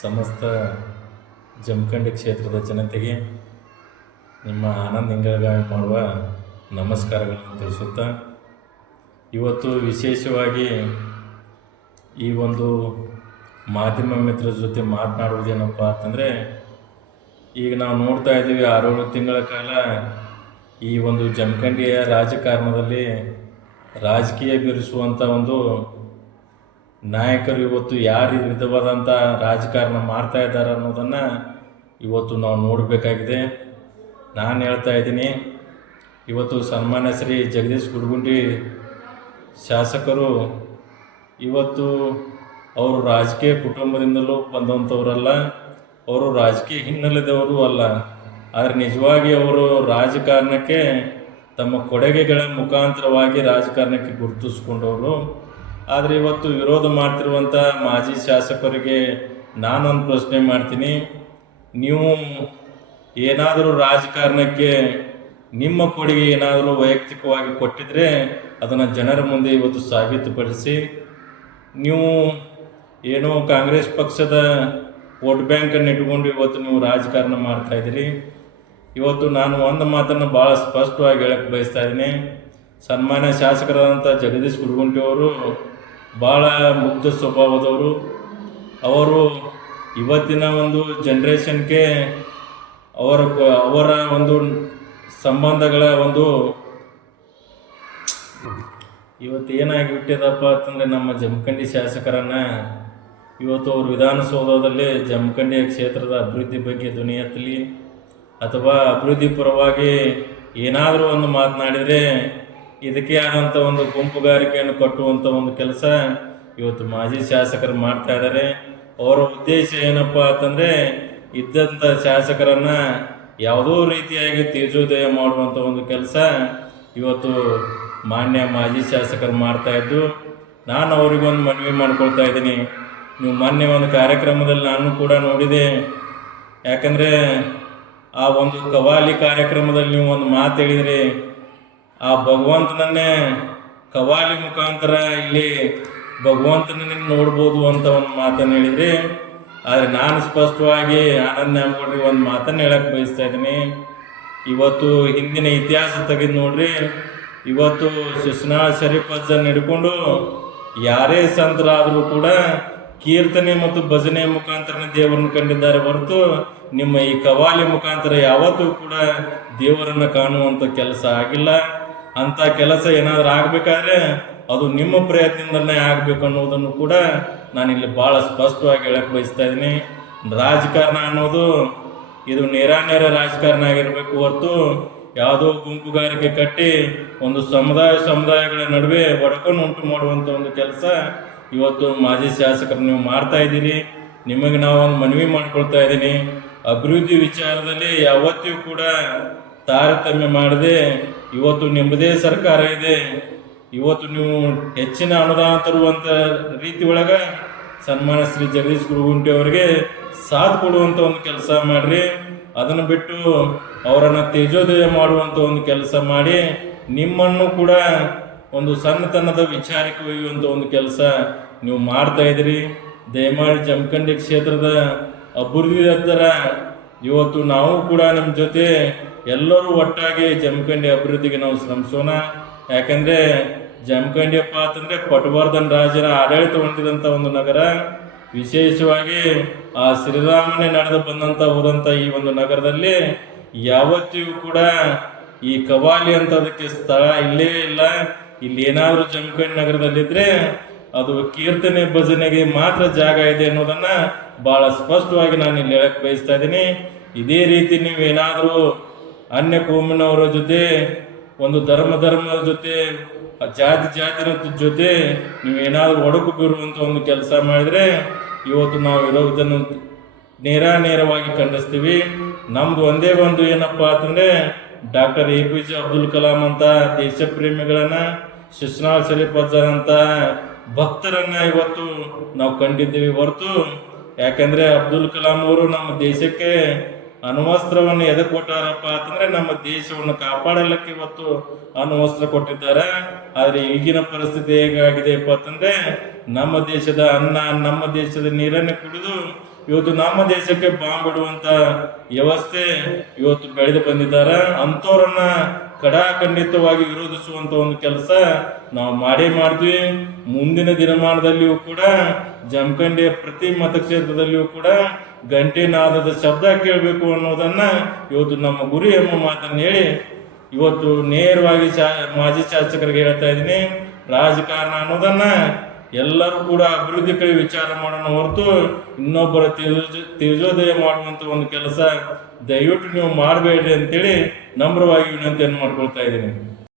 ಸಮಸ್ತ ಜಮಖಂಡಿ ಕ್ಷೇತ್ರದ ಜನತೆಗೆ ನಿಮ್ಮ ಆನಂದ ಇಂಗಳಗಾವಿ ಮಾಡುವ ನಮಸ್ಕಾರಗಳನ್ನು ತಿಳಿಸುತ್ತಾ, ಇವತ್ತು ವಿಶೇಷವಾಗಿ ಈ ಒಂದು ಮಾಧ್ಯಮ ಮಿತ್ರರ ಜೊತೆ ಮಾತನಾಡುವುದೇನಪ್ಪ ಅಂತಂದರೆ, ಈಗ ನಾವು ನೋಡ್ತಾ ಇದ್ದೀವಿ 6 ತಿಂಗಳ ಕಾಲ ಈ ಒಂದು ಜಮಖಂಡಿಯ ರಾಜಕಾರಣದಲ್ಲಿ ರಾಜಕೀಯ ಬೀರಿಸುವಂಥ ಒಂದು ನಾಯಕರು ಇವತ್ತು ಯಾರು ವಿಧವಾದಂಥ ರಾಜಕಾರಣ ಮಾಡ್ತಾ ಇದ್ದಾರೆ ಅನ್ನೋದನ್ನು ಇವತ್ತು ನಾವು ನೋಡಬೇಕಾಗಿದೆ. ನಾನು ಹೇಳ್ತಾ ಇದ್ದೀನಿ, ಇವತ್ತು ಸನ್ಮಾನ್ಯ ಶ್ರೀ ಜಗದೀಶ್ ಗುಡಗುಂಟಿ ಶಾಸಕರು ಇವತ್ತು ಅವರು ರಾಜಕೀಯ ಕುಟುಂಬದಿಂದಲೂ ಬಂದಂಥವರಲ್ಲ, ಅವರು ರಾಜಕೀಯ ಹಿನ್ನೆಲೆದವರು ಅಲ್ಲ. ಆದರೆ ನಿಜವಾಗಿ ಅವರು ರಾಜಕಾರಣಕ್ಕೆ ತಮ್ಮ ಕೊಡುಗೆಗಳ ಮುಖಾಂತರವಾಗಿ ರಾಜಕಾರಣಕ್ಕೆ ಗುರುತಿಸ್ಕೊಂಡವರು. ಆದರೆ ಇವತ್ತು ವಿರೋಧ ಮಾಡ್ತಿರುವಂಥ ಮಾಜಿ ಶಾಸಕರಿಗೆ ನಾನೊಂದು ಪ್ರಶ್ನೆ ಮಾಡ್ತೀನಿ. ನೀವು ಏನಾದರೂ ರಾಜಕಾರಣಕ್ಕೆ ನಿಮ್ಮ ಕೊಡುಗೆ ಏನಾದರೂ ವೈಯಕ್ತಿಕವಾಗಿ ಕೊಟ್ಟಿದ್ರೆ ಅದನ್ನು ಜನರ ಮುಂದೆ ಇವತ್ತು ಸಾಬೀತುಪಡಿಸಿ. ನೀವು ಏನೋ ಕಾಂಗ್ರೆಸ್ ಪಕ್ಷದ ವೋಟ್ ಬ್ಯಾಂಕನ್ನು ಇಟ್ಕೊಂಡು ಇವತ್ತು ನೀವು ರಾಜಕಾರಣ ಮಾಡ್ತಾಯಿದ್ದೀರಿ. ಇವತ್ತು ನಾನು ಒಂದು ಮಾತನ್ನು ಭಾಳ ಸ್ಪಷ್ಟವಾಗಿ ಹೇಳಕ್ಕೆ ಬಯಸ್ತಾ ಇದ್ದೀನಿ. ಸನ್ಮಾನ್ಯ ಶಾಸಕರಾದಂಥ ಜಗದೀಶ್ ಗುಡಗುಂಟಿ ಅವರು ಭಾಳ ಮುಗ್ಧ ಸ್ವಭಾವದವರು. ಅವರು ಇವತ್ತಿನ ಒಂದು ಜನ್ರೇಷನ್ಗೆ ಅವರ ಒಂದು ಸಂಬಂಧಗಳ ಒಂದು ಇವತ್ತು ಏನಾಗಿಬಿಟ್ಟಿದಪ್ಪ ಅಂತಂದರೆ, ನಮ್ಮ ಜಮಖಂಡಿ ಶಾಸಕರನ್ನು ಇವತ್ತು ಅವರು ವಿಧಾನಸೌಧದಲ್ಲಿ ಜಮಖಂಡಿ ಕ್ಷೇತ್ರದ ಅಭಿವೃದ್ಧಿ ಬಗ್ಗೆ ಧ್ವನಿ ಎತ್ತಲಿ ಅಥವಾ ಅಭಿವೃದ್ಧಿ ಪರವಾಗಿ ಏನಾದರೂ ಒಂದು ಮಾತನಾಡಿದರೆ ಇದಕ್ಕೆ ಆದಂಥ ಒಂದು ಗುಂಪುಗಾರಿಕೆಯನ್ನು ಕಟ್ಟುವಂಥ ಒಂದು ಕೆಲಸ ಇವತ್ತು ಮಾಜಿ ಶಾಸಕರು ಮಾಡ್ತಾ ಇದ್ದಾರೆ. ಅವರ ಉದ್ದೇಶ ಏನಪ್ಪ ಅಂತಂದರೆ, ಇದ್ದಂಥ ಶಾಸಕರನ್ನು ಯಾವುದೋ ರೀತಿಯಾಗಿ ತೇಜೋದಯ ಮಾಡುವಂಥ ಒಂದು ಕೆಲಸ ಇವತ್ತು ಮಾನ್ಯ ಮಾಜಿ ಶಾಸಕರು ಮಾಡ್ತಾಯಿದ್ದು. ನಾನು ಅವರಿಗೊಂದು ಮನವಿ ಮಾಡ್ಕೊಳ್ತಾ ಇದ್ದೀನಿ. ನೀವು ಮೊನ್ನೆ ಒಂದು ಕಾರ್ಯಕ್ರಮದಲ್ಲಿ ನಾನು ಕೂಡ ನೋಡಿದೆ. ಯಾಕಂದರೆ ಆ ಒಂದು ಕವಾಲಿ ಕಾರ್ಯಕ್ರಮದಲ್ಲಿ ನೀವು ಒಂದು ಮಾತು ಹೇಳಿದ್ರಿ, ಆ ಭಗವಂತನನ್ನೇ ಕವಾಲಿ ಮುಖಾಂತರ ಇಲ್ಲಿ ಭಗವಂತನನ್ನೇ ನೋಡ್ಬೋದು ಅಂತ ಒಂದು ಮಾತನ್ನು ಹೇಳಿದ್ರಿ. ಆದರೆ ನಾನು ಸ್ಪಷ್ಟವಾಗಿ ಆನಂದ್ ನ್ಯಾಮಗೌಡರಿಗೆ ಒಂದು ಮಾತನ್ನು ಹೇಳಕ್ಕೆ ಬಯಸ್ತಾ ಇದ್ದೀನಿ. ಇವತ್ತು ಹಿಂದಿನ ಇತಿಹಾಸ ತೆಗೆದು ನೋಡ್ರಿ. ಇವತ್ತು ಶಿಸ್ನಾಳ ಶರೀಫ್ ಅಜ್ಜನ್ನು ಹಿಡ್ಕೊಂಡು ಯಾರೇ ಸಂತರಾದರೂ ಕೂಡ ಕೀರ್ತನೆ ಮತ್ತು ಭಜನೆ ಮುಖಾಂತರ ದೇವರನ್ನು ಕಂಡಿದ್ದಾರೆ ಹೊರತು ನಿಮ್ಮ ಈ ಕವಾಲಿ ಮುಖಾಂತರ ಯಾವತ್ತೂ ಕೂಡ ದೇವರನ್ನು ಕಾಣುವಂಥ ಕೆಲಸ ಆಗಿಲ್ಲ. ಅಂಥ ಕೆಲಸ ಏನಾದರೂ ಆಗಬೇಕಾದ್ರೆ ಅದು ನಿಮ್ಮ ಪ್ರಯತ್ನದಿಂದಲೇ ಆಗಬೇಕು ಅನ್ನೋದನ್ನು ಕೂಡ ನಾನಿಲ್ಲಿ ಭಾಳ ಸ್ಪಷ್ಟವಾಗಿ ಹೇಳಕ್ಕೆ ಬಯಸ್ತಾ ಇದ್ದೀನಿ. ರಾಜಕಾರಣ ಅನ್ನೋದು ಇದು ನೇರ ರಾಜಕಾರಣ ಆಗಿರಬೇಕು ಹೊರತು ಯಾವುದೋ ಗುಂಪುಗಾರಿಕೆ ಕಟ್ಟಿ ಒಂದು ಸಮುದಾಯಗಳ ನಡುವೆ ಒಡಕನ್ನು ಉಂಟು ಮಾಡುವಂಥ ಒಂದು ಕೆಲಸ ಇವತ್ತು ಮಾಜಿ ಶಾಸಕರು ನೀವು ಮಾಡ್ತಾ ಇದ್ದೀರಿ. ನಿಮಗೆ ನಾವು ಒಂದು ಮನವಿ ಮಾಡ್ಕೊಳ್ತಾ ಇದ್ದೀನಿ. ಅಭಿವೃದ್ಧಿ ವಿಚಾರದಲ್ಲಿ ಯಾವತ್ತೂ ಕೂಡ ತಾರತಮ್ಯ ಮಾಡದೆ ಇವತ್ತು ನಿಮ್ಮದೇ ಸರ್ಕಾರ ಇದೆ. ಇವತ್ತು ನೀವು ಹೆಚ್ಚಿನ ಅನುದಾನ ತರುವಂಥ ರೀತಿ ಒಳಗೆ ಸನ್ಮಾನ್ಯ ಶ್ರೀ ಜಗದೀಶ್ ಗುಡಗುಂಟಿ ಅವರಿಗೆ ಸಾಥ್ ಕೊಡುವಂಥ ಒಂದು ಕೆಲಸ ಮಾಡಿರಿ. ಅದನ್ನು ಬಿಟ್ಟು ಅವರನ್ನು ತೇಜೋದಯ ಮಾಡುವಂಥ ಒಂದು ಕೆಲಸ ಮಾಡಿ ನಿಮ್ಮನ್ನು ಕೂಡ ಒಂದು ಸಣ್ಣತನದ ವಿಚಾರಕ್ಕೆ ಒಯ್ಯುವಂಥ ಒಂದು ಕೆಲಸ ನೀವು ಮಾಡ್ತಾ ಇದ್ದೀರಿ. ದಯಮಾಡಿ ಜಮಖಂಡಿ ಕ್ಷೇತ್ರದ ಅಭಿವೃದ್ಧಿ ಹತ್ತಿರ ಇವತ್ತು ನಾವು ಕೂಡ ನಮ್ಮ ಜೊತೆ ಎಲ್ಲರೂ ಒಟ್ಟಾಗಿ ಜಮಖಂಡಿ ಅಭಿವೃದ್ಧಿಗೆ ನಾವು ಶ್ರಮಿಸೋಣ. ಯಾಕಂದರೆ ಜಮಖಂಡಿಯಪ್ಪ ಅಂತಂದರೆ ಪಟವರ್ಧನ್ ರಾಜರ ಆಡಳಿತ ಹೊಂದಿದಂಥ ಒಂದು ನಗರ. ವಿಶೇಷವಾಗಿ ಆ ಶ್ರೀರಾಮನೇ ನಡೆದು ಹೋದಂಥ ಈ ಒಂದು ನಗರದಲ್ಲಿ ಯಾವತ್ತಿಗೂ ಕೂಡ ಈ ಕವಾಲಿ ಅಂತದಕ್ಕೆ ಸ್ಥಳ ಇಲ್ಲೇ ಇಲ್ಲ. ಇಲ್ಲಿ ಏನಾದರೂ ಜಮಖಂಡಿ ನಗರದಲ್ಲಿದ್ದರೆ ಅದು ಕೀರ್ತನೆ ಭಜನೆಗೆ ಮಾತ್ರ ಜಾಗ ಇದೆ ಅನ್ನೋದನ್ನು ಭಾಳ ಸ್ಪಷ್ಟವಾಗಿ ನಾನು ಇಲ್ಲಿ ಹೇಳಕ್ಕೆ ಬಯಸ್ತಾ ಇದ್ದೀನಿ. ಇದೇ ರೀತಿ ನೀವೇನಾದರೂ ಅನ್ಯ ಕೋಮಿನವರ ಜೊತೆ ಒಂದು ಧರ್ಮದ ಜೊತೆ ಜಾತಿನ ಜೊತೆ ನೀವೇನಾದರೂ ಒಡಕು ಬೀರುವಂಥ ಒಂದು ಕೆಲಸ ಮಾಡಿದರೆ ಇವತ್ತು ನಾವು ಇದನ್ನು ನೇರವಾಗಿ ಖಂಡಿಸ್ತೀವಿ. ನಮ್ಮದು ಒಂದೇ ಒಂದು ಏನಪ್ಪ ಅಂತಂದರೆ, ಡಾಕ್ಟರ್ APJ ಅಬ್ದುಲ್ ಕಲಾಂ ಅಂತ ದೇಶ ಪ್ರೇಮಿಗಳನ್ನು, ಶಿಸ್ನಾಳ ಶರೀಫ್ ಅಜ್ಜರಂಥ ಭಕ್ತರನ್ನು ಇವತ್ತು ನಾವು ಕಂಡಿದ್ದೀವಿ ಹೊರತು, ಯಾಕಂದರೆ ಅಬ್ದುಲ್ ಕಲಾಂ ಅವರು ನಮ್ಮ ದೇಶಕ್ಕೆ ಅಣ್ವಸ್ತ್ರವನ್ನು ಎದಕ್ಕೆ ಕೊಟ್ಟಾರಪ್ಪ ಅಂತಂದರೆ ನಮ್ಮ ದೇಶವನ್ನು ಕಾಪಾಡಲಿಕ್ಕೆ ಇವತ್ತು ಅಣ್ವಸ್ತ್ರ ಕೊಟ್ಟಿದ್ದಾರೆ. ಆದರೆ ಈಗಿನ ಪರಿಸ್ಥಿತಿ ಹೇಗಾಗಿದೆಯಪ್ಪ ಅಂತಂದರೆ, ನಮ್ಮ ದೇಶದ ಅನ್ನ ನಮ್ಮ ದೇಶದ ನೀರನ್ನು ಕುಡಿದು ಇವತ್ತು ನಮ್ಮ ದೇಶಕ್ಕೆ ಬಾಂಬ್ ಇಡುವಂತ ವ್ಯವಸ್ಥೆ ಇವತ್ತು ಬೆಳೆದು ಬಂದಿದ್ದಾರೆ. ಅಂಥವ್ರನ್ನ ಖಡಾಖಂಡಿತವಾಗಿ ವಿರೋಧಿಸುವಂತ ಒಂದು ಕೆಲಸ ನಾವು ಮಾಡೇ ಮಾಡ್ತೀವಿ. ಮುಂದಿನ ದಿನಮಾನದಲ್ಲಿಯೂ ಕೂಡ ಜಮಖಂಡಿಯ ಪ್ರತಿ ಮತಕ್ಷೇತ್ರದಲ್ಲಿಯೂ ಕೂಡ ಗಂಟೆ ನಾದದ ಶಬ್ದ ಕೇಳಬೇಕು ಅನ್ನೋದನ್ನ ಇವತ್ತು ನಮ್ಮ ಗುರಿ ಎಂಬ ಮಾತನ್ನು ಹೇಳಿ ಇವತ್ತು ನೇರವಾಗಿ ಮಾಜಿ ಶಾಸಕರಿಗೆ ಹೇಳ್ತಾ ಇದ್ದೀನಿ, ರಾಜಕಾರಣ ಅನ್ನೋದನ್ನ ಎಲ್ಲರೂ ಕೂಡ ಅಭಿವೃದ್ಧಿ ಕಡೆ ವಿಚಾರ ಮಾಡೋಣ ಹೊರತು ಇನ್ನೊಬ್ಬರ ತೇಜೋದಯ ಮಾಡುವಂತ ಒಂದು ಕೆಲಸ ದಯವಿಟ್ಟು ನೀವು ಮಾಡಬೇಡ್ರಿ ಅಂತೇಳಿ ನಮ್ರವಾಗಿ ವಿನಂತಿಯನ್ನು ಮಾಡ್ಕೊಳ್ತಾ ಇದ್ದೀನಿ.